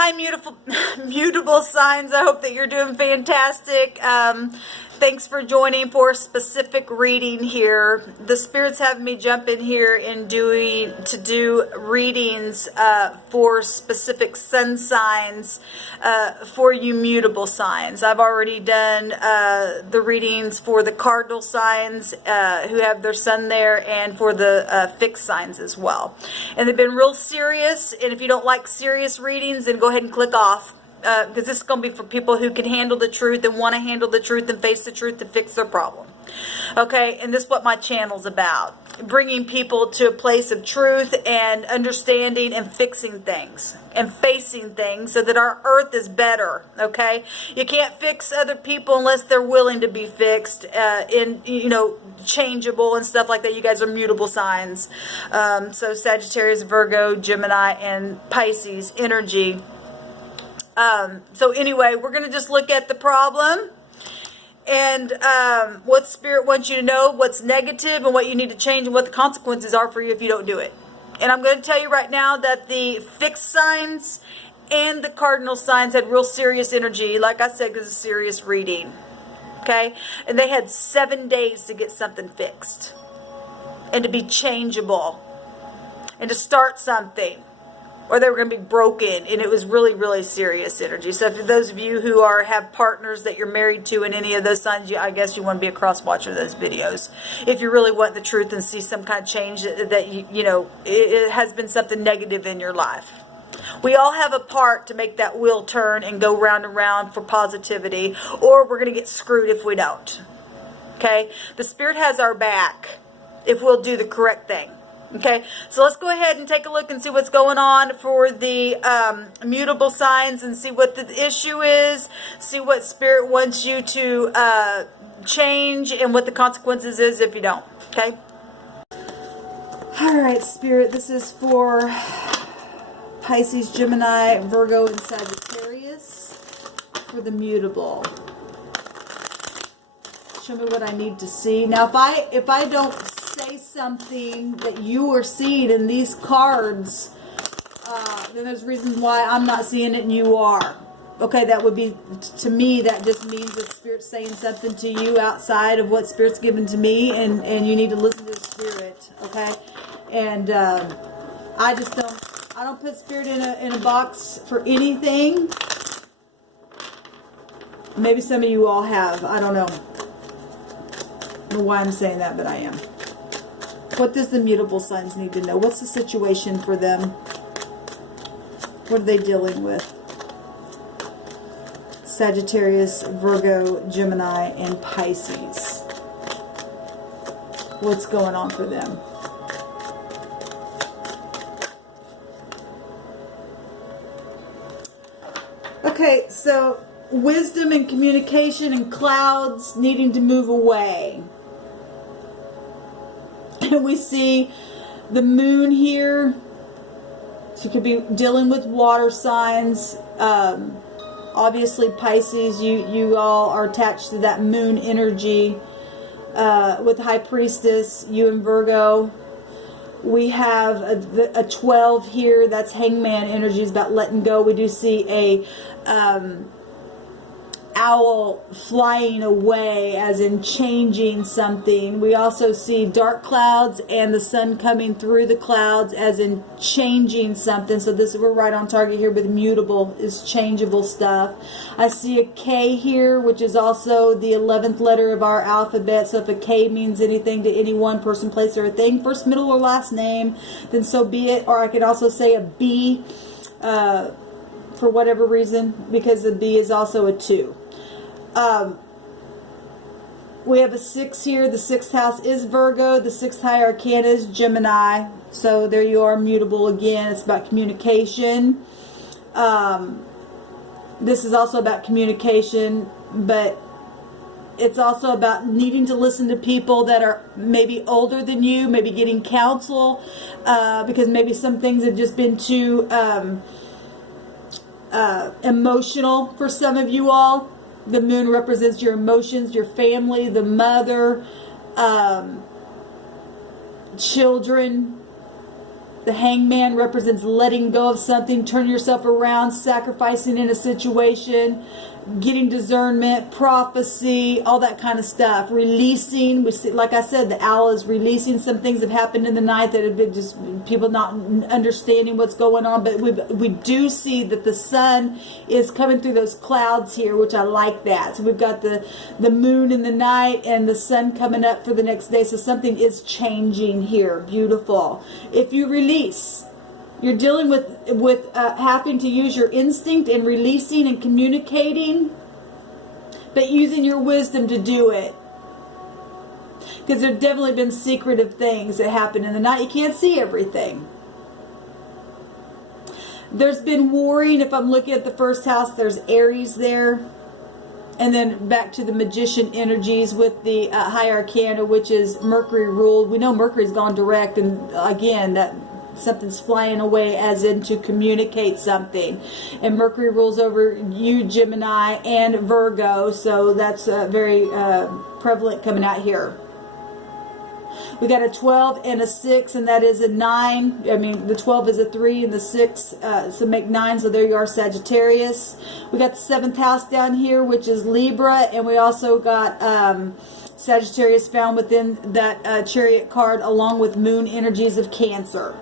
Hi, mutable signs. I hope that you're doing fantastic. Thanks for joining for a specific reading here. The spirits have me jump in here and do readings for specific sun signs for you mutable signs. I've already done the readings for the cardinal signs who have their sun there, and for the fixed signs as well. And they've been real serious, and if you don't like serious readings, then go ahead and click off. Because this is going to be for people who can handle the truth and want to handle the truth and face the truth to fix their problem. Okay, and this is what my channel's about. Bringing people to a place of truth and understanding and fixing things and facing things so that our earth is better. Okay, you can't fix other people unless they're willing to be fixed changeable and stuff like that. You guys are mutable signs. So Sagittarius, Virgo, Gemini, and Pisces energy. So anyway, we're going to just look at the problem and what Spirit wants you to know, what's negative and what you need to change, and what the consequences are for you if you don't do it. And I'm going to tell you right now that the fixed signs and the cardinal signs had real serious energy, like I said, because it's a serious reading. Okay? And they had 7 days to get something fixed and to be changeable and to start something, or they were going to be broken, and it was really, really serious energy. So for those of you who have partners that you're married to in any of those signs, I guess you want to be a cross-watcher of those videos. If you really want the truth and see some kind of change that it has been something negative in your life. We all have a part to make that wheel turn and go round and round for positivity, or we're going to get screwed if we don't. Okay? The Spirit has our back if we'll do the correct thing. Okay, so let's go ahead and take a look and see what's going on for the mutable signs and see what the issue is, see what Spirit wants you to change, and what the consequences is if you don't. Okay? All right, Spirit, this is for Pisces, Gemini, Virgo, and Sagittarius for the mutable. Show me what I need to see. Now, if I don't say something that you are seeing in these cards, then there's reasons why I'm not seeing it and you are. Okay, that would be, to me, that just means that Spirit's saying something to you outside of what Spirit's given to me, and you need to listen to the Spirit. Okay, and I don't put Spirit in a box for anything. Maybe some of you all have. I don't know. I don't know why I'm saying that, but I am. What does the mutable signs need to know? What's the situation for them? What are they dealing with? Sagittarius, Virgo, Gemini, and Pisces. What's going on for them? Okay, so wisdom and communication and clouds needing to move away. And we see the moon here. So you could be dealing with water signs. Obviously Pisces, you all are attached to that moon energy. With the High Priestess, you and Virgo. We have a 12 here. That's Hangman energy, is about letting go. We do see a owl flying away, as in changing something. We also see dark clouds and the sun coming through the clouds, as in changing something. So we're right on target here with mutable, is changeable stuff. I see a K here, which is also the 11th letter of our alphabet. So if a K means anything to any one person, place, or a thing, first, middle, or last name, then so be it. Or I could also say a B for whatever reason, because the B is also a 2. We have a 6 here. The 6th house is Virgo. The 6th high arcana is Gemini. So there you are, mutable again. It's about communication. This is also about communication, but it's also about needing to listen to people that are maybe older than you, maybe getting counsel, because maybe some things have just been too emotional for some of you all. The moon represents your emotions, your family, the mother, children. The Hangman represents letting go of something, turning yourself around, sacrificing in a situation, getting discernment, prophecy, all that kind of stuff. Releasing, we see, like I said, the owl is releasing. Some things have happened in the night that have been just people not understanding what's going on. But we do see that the sun is coming through those clouds here, which I like that. So we've got the moon in the night and the sun coming up for the next day. So something is changing here. Beautiful. If you release, you're dealing with having to use your instinct and releasing and communicating, but using your wisdom to do it. Because there have definitely been secretive things that happen in the night. You can't see everything. There's been warring. If I'm looking at the first house, there's Aries there. And then back to the magician energies with the high arcana, which is Mercury ruled. We know Mercury's gone direct, and again, that something's flying away, as in to communicate something. And Mercury rules over you, Gemini, and Virgo. So that's very prevalent coming out here. We got a 12 and a 6, and that is a 9. I mean, the 12 is a 3, and the 6, so make 9. So there you are, Sagittarius. We got the 7th house down here, which is Libra, and we also got Sagittarius found within that Chariot card, along with moon energies of Cancer.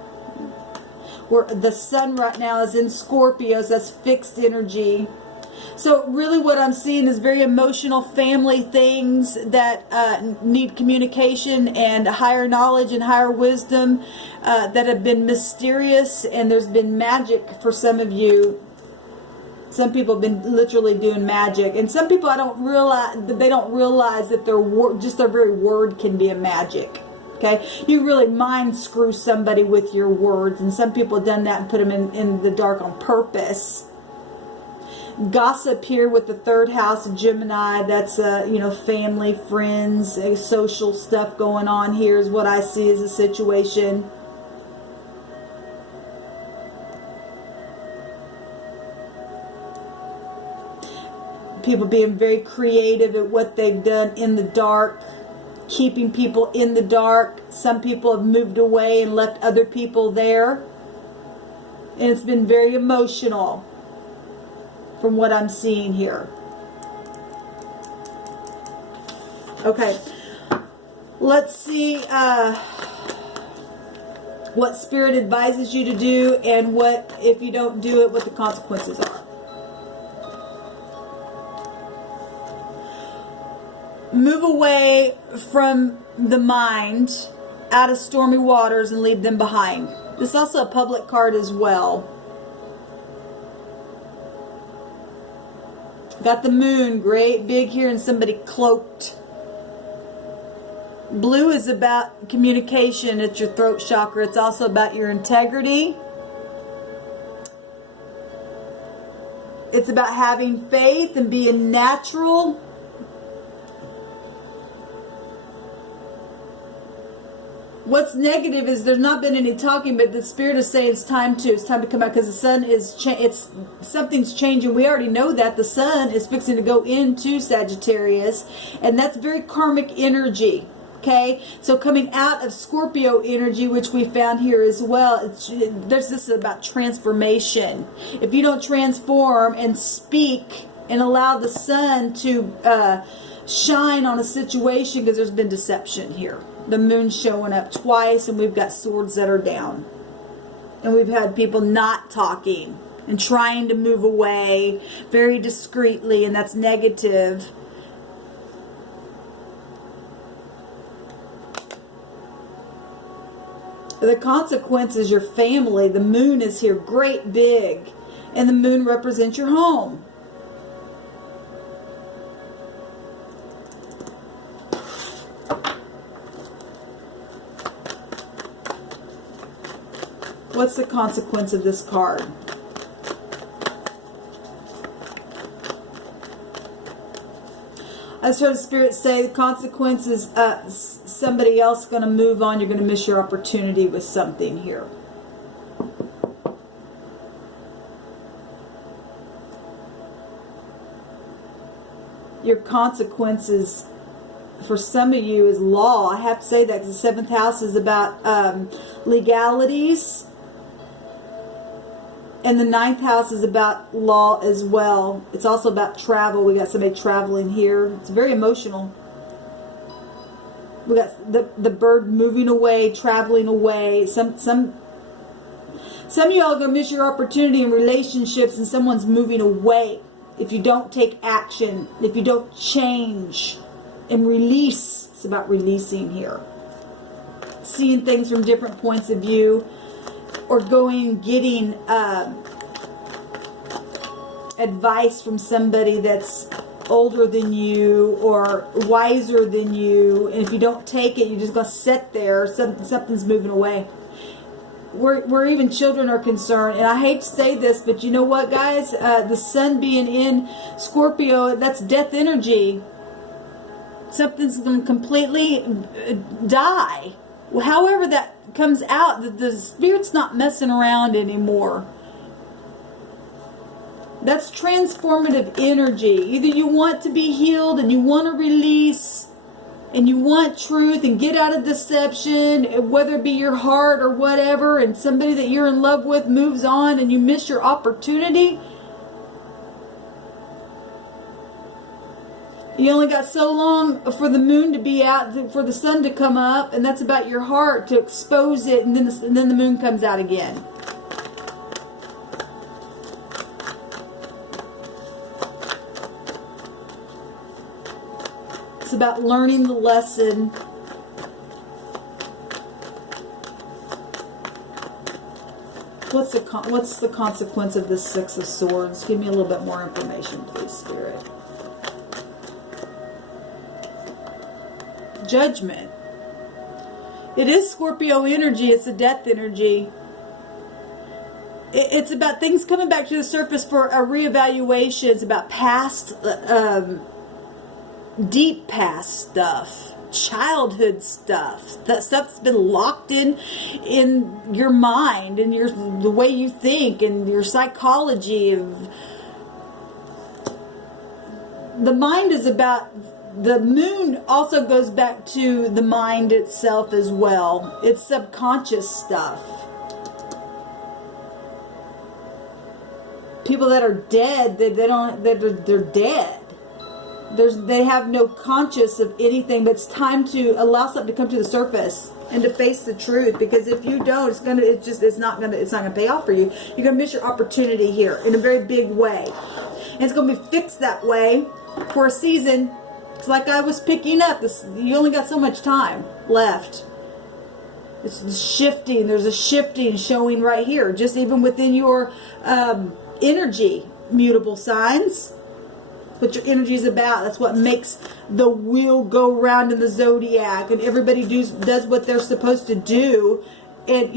Where the sun right now is in Scorpio, so that's fixed energy. So really what I'm seeing is very emotional family things that need communication and higher knowledge and higher wisdom that have been mysterious, and there's been magic for some of you. Some people have been literally doing magic, and some people they don't realize that their very word can be a magic. Okay, you really mind screw somebody with your words, and some people have done that and put them in the dark on purpose. Gossip here with the 3rd house of Gemini. That's family, friends, social stuff going on here is what I see as a situation. People being very creative at what they've done in the dark, keeping people in the dark. Some people have moved away and left other people there, and it's been very emotional from what I'm seeing here. Okay, let's see what Spirit advises you to do, and what, if you don't do it, what the consequences are. Move away from the mind out of stormy waters and leave them behind. This is also a public card as well. Got the moon, great big here, and somebody cloaked. Blue is about communication. It's your throat chakra. It's also about your integrity. It's about having faith and being natural. What's negative is there's not been any talking, but the Spirit is saying it's time to come out, because the sun is something's changing. We already know that the sun is fixing to go into Sagittarius, and that's very karmic energy. Okay, so coming out of Scorpio energy, which we found here as well, this is about transformation. If you don't transform and speak and allow the sun to shine on a situation, because there's been deception here. The moon's showing up twice, and we've got swords that are down. And we've had people not talking and trying to move away very discreetly, and that's negative. The consequence is your family. The moon is here, great big, and the moon represents your home. What's the consequence of this card? I just heard the Spirit say the consequence is somebody else going to move on. You're going to miss your opportunity with something here. Your consequences for some of you is law. I have to say that because the 7th house is about legalities. And the 9th house is about law as well. It's also about travel. We got somebody traveling here. It's very emotional. We got the bird moving away, traveling away. Some of y'all are going to miss your opportunity in relationships, and someone's moving away. If you don't take action, if you don't change and release. It's about releasing here. Seeing things from different points of view, or going, getting advice from somebody that's older than you or wiser than you, and if you don't take it, you're just going to sit there. Something's moving away. Where even children are concerned, and I hate to say this, but you know what, guys? The sun being in Scorpio, that's death energy. Something's going to completely die. However that comes out, the spirit's not messing around anymore. That's transformative energy. Either you want to be healed and you want to release and you want truth and get out of deception, whether it be your heart or whatever, and somebody that you're in love with moves on and you miss your opportunity. You only got so long for the moon to be out, for the sun to come up, and that's about your heart to expose it, and then the moon comes out again. It's about learning the lesson. What's the consequence of this Six of Swords? Give me a little bit more information, please, Spirit. Judgment. It is Scorpio energy. It's a death energy. It's about things coming back to the surface for a reevaluation. It's about past, deep past stuff, childhood stuff, that stuff that's been locked in your mind and the way you think and your psychology. The mind is about. The moon also goes back to the mind itself as well. It's subconscious stuff. People that are dead, they're dead. They have no conscious of anything, but it's time to allow something to come to the surface and to face the truth. Because if you don't, it's not gonna pay off for you. You're gonna miss your opportunity here in a very big way, and it's gonna be fixed that way for a season. It's like I was picking up. You only got so much time left. It's shifting. There's a shifting showing right here. Just even within your energy, mutable signs. What your energy is about. That's what makes the wheel go round in the zodiac. And everybody does what they're supposed to do. And,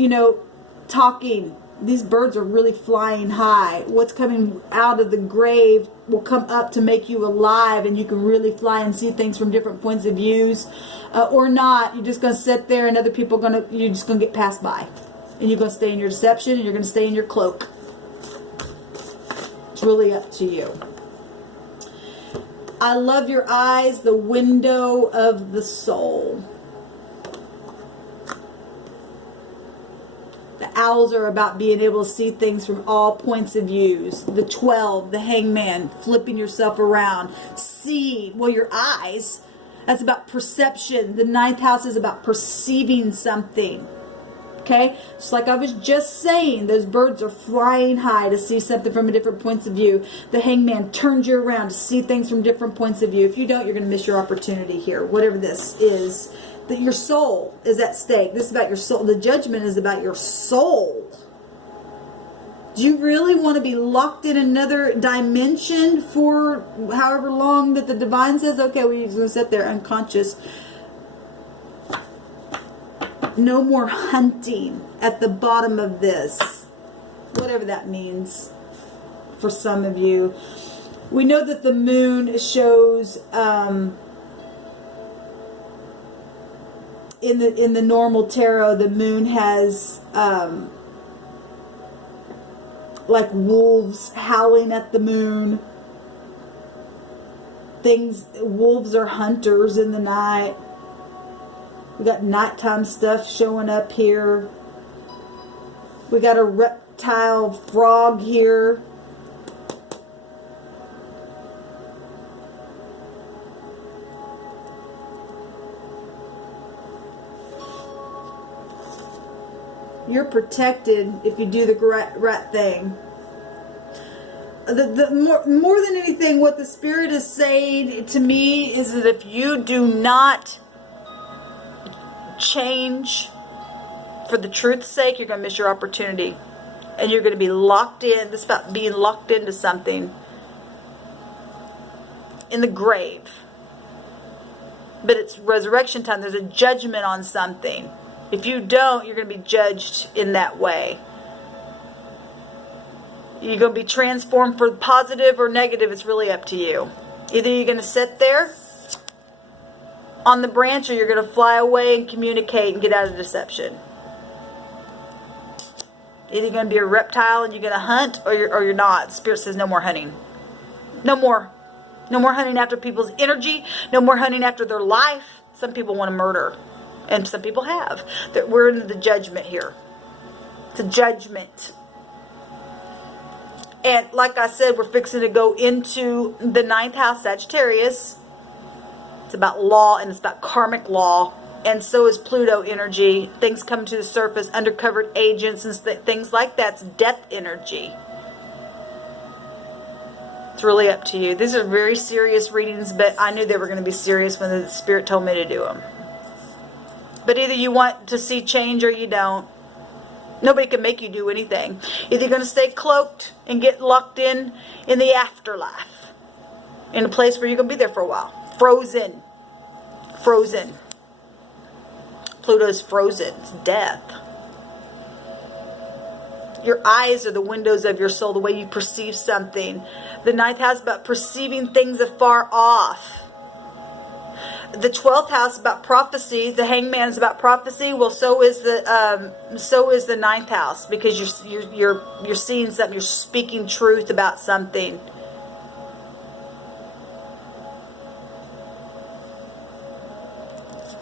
talking. These birds are really flying high. What's coming out of the grave will come up to make you alive, and you can really fly and see things from different points of views, or not. You're just going to sit there, and other people you're just going to get passed by, and you're going to stay in your deception, and you're going to stay in your cloak. It's really up to you. I love your eyes, the window of the soul. The owls are about being able to see things from all points of views. The 12, the hangman, flipping yourself around. See, your eyes, that's about perception. The 9th house is about perceiving something. Okay? Just like I was just saying, those birds are flying high to see something from a different points of view. The hangman turns you around to see things from different points of view. If you don't, you're going to miss your opportunity here. Whatever this is. That your soul is at stake. This is about your soul. The judgment is about your soul. Do you really want to be locked in another dimension for however long that the divine says, okay, we're just going to sit there unconscious? No more hunting at the bottom of this. Whatever that means for some of you. We know that the moon shows... In the normal tarot, the moon has like wolves howling at the moon. Wolves are hunters in the night. We got nighttime stuff showing up here. We got a reptile frog here. You're protected if you do the right thing. More than anything, what the Spirit is saying to me is that if you do not change for the truth's sake, you're going to miss your opportunity. And you're going to be locked in. This is about being locked into something in the grave. But it's resurrection time. There's a judgment on something. If you don't, you're going to be judged in that way. You're going to be transformed for positive or negative. It's really up to you. Either you're going to sit there on the branch, or you're going to fly away and communicate and get out of deception. Either you're going to be a reptile and you're going to hunt, or you're not. Spirit says no more hunting. No more. No more hunting after people's energy. No more hunting after their life. Some people want to murder. And some people have. We're in the judgment here. It's a judgment. And like I said, we're fixing to go into the 9th house, Sagittarius. It's about law and it's about karmic law. And so is Pluto energy. Things come to the surface, undercover agents and things like that. It's death energy. It's really up to you. These are very serious readings, but I knew they were going to be serious when the Spirit told me to do them. But either you want to see change or you don't. Nobody can make you do anything. Either you're going to stay cloaked and get locked in the afterlife. In a place where you're going to be there for a while. Frozen. Frozen. Pluto's frozen. It's death. Your eyes are the windows of your soul. The way you perceive something. The 9th house is about perceiving things afar off. The 12th house is about prophecy. The Hangman is about prophecy. Well, so is the 9th house, because you're seeing something. You're speaking truth about something.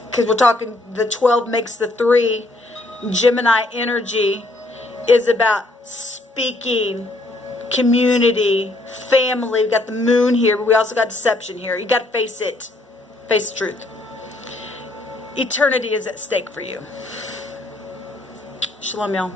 Because we're talking, the 12 makes the 3. Gemini energy is about speaking, community, family. We got the moon here, but we also got deception here. You got to face it. Face the truth. Eternity is at stake for you. Shalom, y'all.